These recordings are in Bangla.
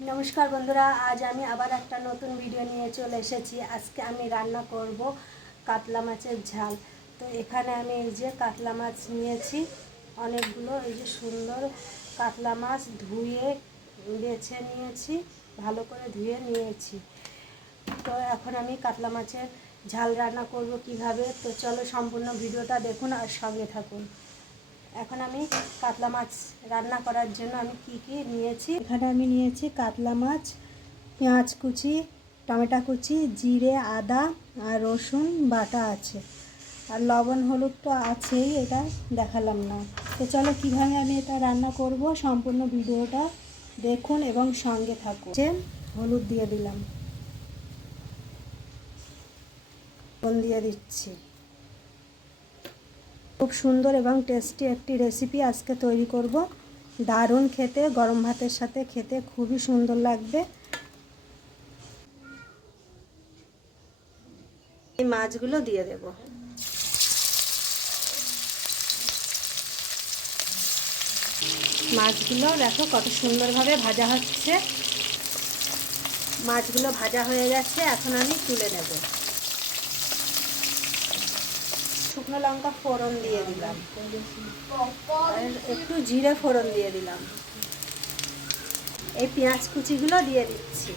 नमस्कार बंधुरा आज आमी आबार एकटा नतून भिडियो निये चले एसेछि। आजके आमी रान्ना करब कातला माछेर झाल। तो एखाने आमी एई जे कातला माछ नियेछि अनेकगुलो, एई जे सुंदर कातला माछ धुए बेছে नियेछि, भालो करे धुए नियेछि। तो एखन आमी कातला माछेर झाल रान्ना करब किभाबे, तो चलो सम्पूर्ण भिडियोटा देखुन और संगे थाकुन। এখন আমি কাতলা মাছ রান্না করার জন্য আমি কি নিয়েছি, এখানে আমি নিয়েছি কাতলা মাছ, পেঁয়াজ কুচি, টমেটো কুচি, জিরে, আদা আর রসুন বাটা আছে, আর লবণ হলুদ তো আছেই, এটা দেখালাম না। তো চলো কীভাবে আমি এটা রান্না করব সম্পূর্ণ ভিডিওটা দেখুন এবং সঙ্গে থাকুন। হলুদ দিয়ে দিলাম, লবণ দিয়ে দিচ্ছি। खूब सुंदर एवं टेस्टी एक रेसिपि आज के तैरी करब, दारुण खेते, गरम भातेर साथे खेते खूबी सुंदर लागबे। माछगुलो दिए देब, माछगुलो देखो कत सुंदर भावे भाजा होच्छे। माछगुलो भाजा हो गेछे, एखन आमी तुले नेब। शुकनो लंका फोड़न दिए दिलाम, एकटू जिरे फोड़न दिए दिलाम, এই পেঁয়াজ কুচিগুলো দিয়ে দিচ্ছি।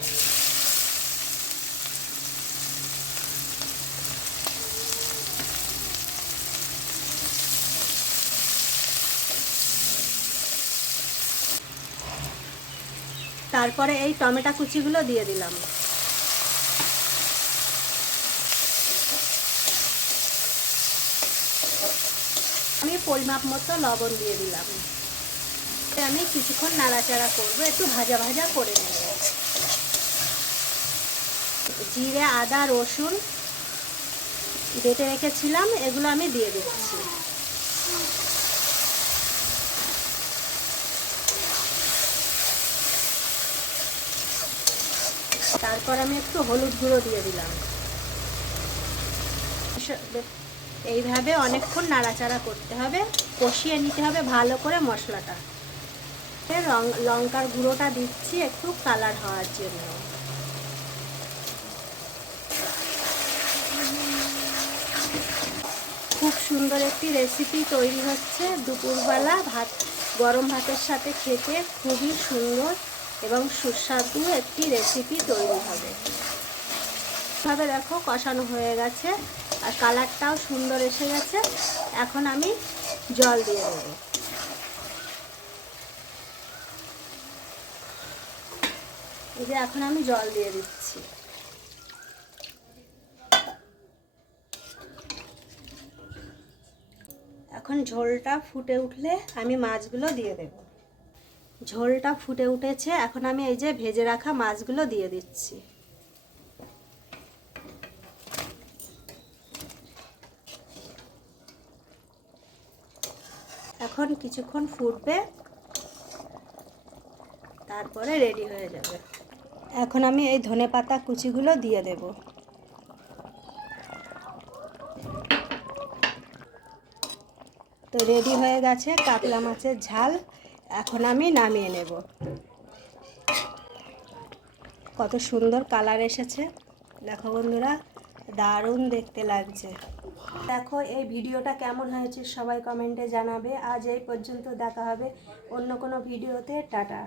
তারপরে এই টমেটো কুচিগুলো দিয়ে দিলাম। আমি পরিমাপ মতো লবণ দিয়ে দিলাম। আমি কিছুক্ষণ নাড়াচাড়া করব, একটু ভাজা ভাজা করে নেব। জিরে, আদা, রসুন বেটে রেখেছিলাম, এগুলো আমি দিয়ে দিচ্ছি। তারপর আমি একটু হলুদ গুঁড়ো দিয়ে দিলাম। এইভাবে অনেকক্ষণ নাড়াচাড়া করতে হবে, কষিয়ে নিতে হবে ভালো করে মশলাটা। লঙ্কার গুঁড়োটা দিচ্ছি একটু কালার হওয়ার জন্য। খুব সুন্দর একটি রেসিপি তৈরি হচ্ছে। দুপুরবেলা ভাত, গরম ভাতের সাথে খেতে খুবই সুন্দর এবং সুস্বাদু একটি রেসিপি তৈরি হবে। এভাবে দেখো কষানো হয়ে গেছে আর কালারটাও সুন্দর এসে গেছে। এখন আমি জল দিয়ে দেব। এই যে এখন আমি জল দিয়ে দিচ্ছি। এখন ঝোলটা ফুটে উঠলে আমি মাছগুলো দিয়ে দেব। ঝোলটা ফুটে উঠেছে, এখন আমি এই যে ভেজে রাখা মাছগুলো দিয়ে দিচ্ছি। এখন কিছুক্ষণ ফুটবে, তারপরে রেডি হয়ে যাবে। এখন আমি এই ধনেপাতা কুচিগুলো দিয়ে দেব। তো রেডি হয়ে গেছে কাতলা মাছের ঝাল। এখন আমি নামিয়ে নেব। কত সুন্দর কালার এসেছে দেখো বন্ধুরা, দারুণ দেখতে লাগছে। দেখো এই ভিডিওটা কেমন হয়েছে সবাই কমেন্টে জানাবে। আজ এই পর্যন্ত, দেখা হবে অন্য কোনো ভিডিওতে। টাটা।